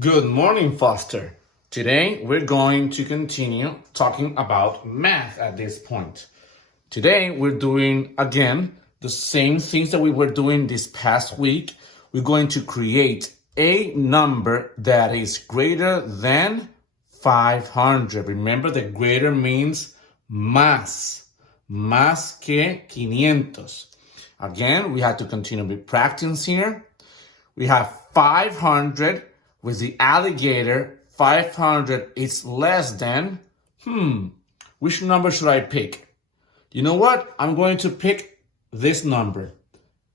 Good morning, Foster. Today, we're going to continue talking about math at this point. Today, we're doing, again, the same things that we were doing this past week. We're going to create a number that is greater than 500. Remember that greater means más que 500. Again, we have to continue with practice here. We have 500 with the alligator. 500 is less than, which number should I pick? You know what? I'm going to pick this number,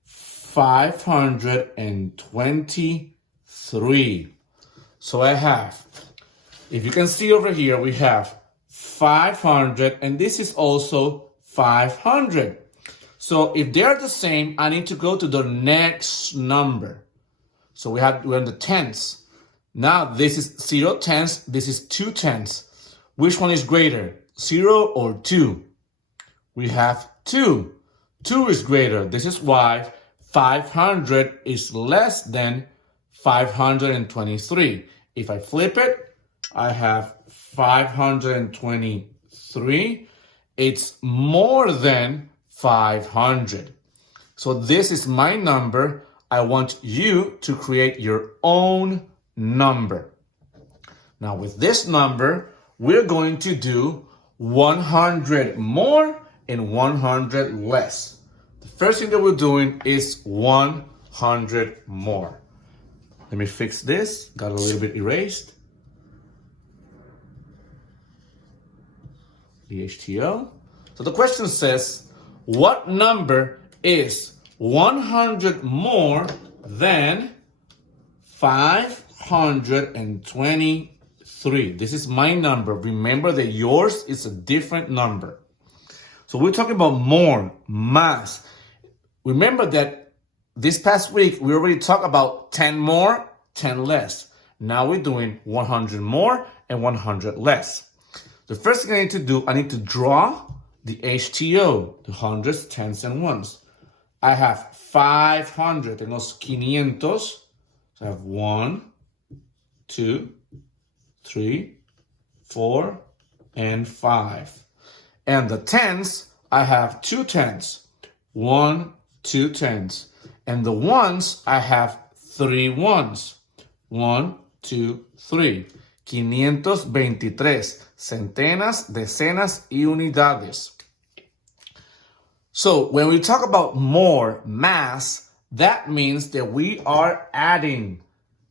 523. So I have, if you can see over here, we have 500, and this is also 500. So if they're the same, I need to go to the next number. So we're in the tens. Now this is 0 tenths, this is 2 tenths. Which one is greater, 0 or 2? We have 2. 2 is greater. This is why 500 is less than 523. If I flip it, I have 523. It's more than 500. So this is my number. I want you to create your own number. Now with this number, we're going to do 100 more and 100 less. The first thing that we're doing is 100 more. Let me fix this. Got a little bit erased. The HTO. So the question says, what number is 100 more than 523? This is my number. Remember that yours is a different number. So we're talking about more, más. Remember that this past week, we already talked about 10 more, 10 less. Now we're doing 100 more and 100 less. The first thing I need to do, I need to draw the HTO, the hundreds, tens, and ones. I have 500, tengo 500. So I have 1, 2, 3, 4, and 5. And the tens, I have 2 tens. 1, 2 tens. And the ones, I have 3 ones. 1, 2, 3. 523. Centenas, decenas, y unidades. So when we talk about more, más, that means that we are adding.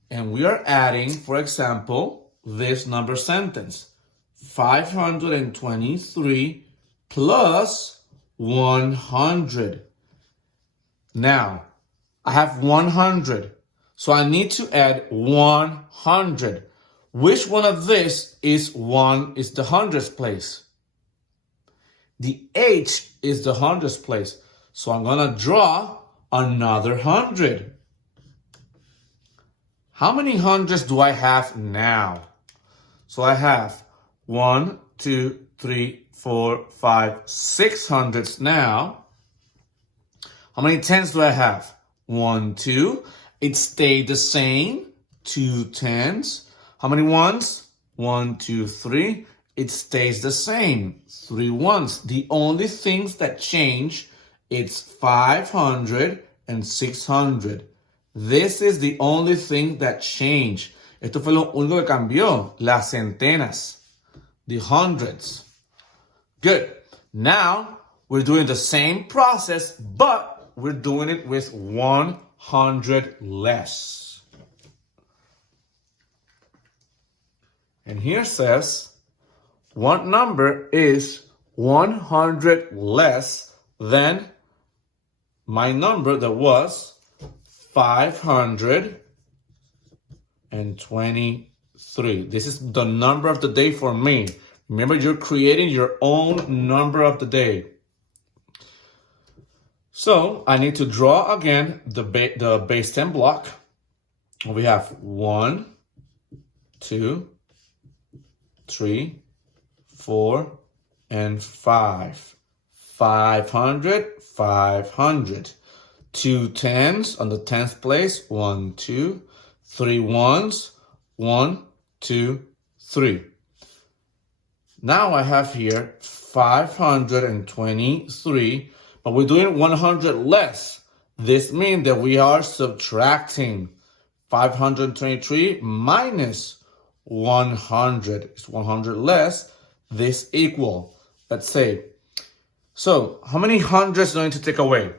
And we are adding, for example, this number sentence. 523 plus 100. Now, I have 100. So I need to add 100. Which one of this is the hundredths place? The H is the hundredths place. So I'm going to draw another 100. How many hundreds do I have now? So I have 1, 2, 3, 4, 5, 6 hundreds now. How many tens do I have? 1, 2. It stayed the same. 2 tens. How many ones? 1, 2, 3. It stays the same. 3 ones. The only things that change, it's 500 and 600. This is the only thing that changed. Esto fue lo único que cambió. Las centenas. The hundreds. Good. Now, we're doing the same process, but we're doing it with 100 less. And here says, what number is 100 less than my number that was 523. This is the number of the day for me. Remember, you're creating your own number of the day. So I need to draw again the base 10 block. We have 1, 2, 3, 4, and 5. 500, 500. 2 tens on the 10th place. 1, 2, 3 ones. 1, 2, 3. Now I have here 523, but we're doing 100 less. This means that we are subtracting 523 minus 100. It's 100 less. This equal, let's say. So how many hundreds do I need to take away?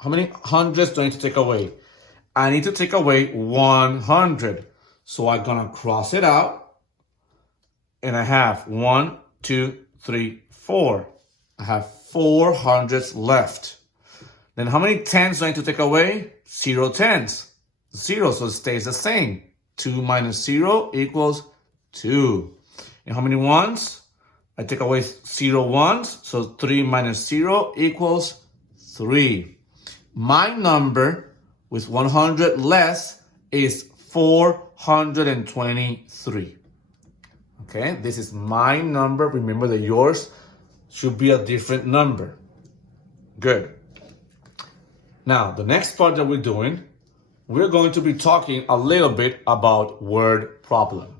How many hundreds do I need to take away? I need to take away 100. So I'm going to cross it out. And I have 1, 2, 3, 4. I have 4 hundreds left. Then how many tens do I need to take away? 0 tens. 0, so it stays the same. 2 minus 0 equals 2. And how many ones? I take away 0 ones, so 3 minus 0 equals 3. My number with 100 less is 423. Okay, this is my number. Remember that yours should be a different number. Good. Now, the next part that we're doing, we're going to be talking a little bit about word problem.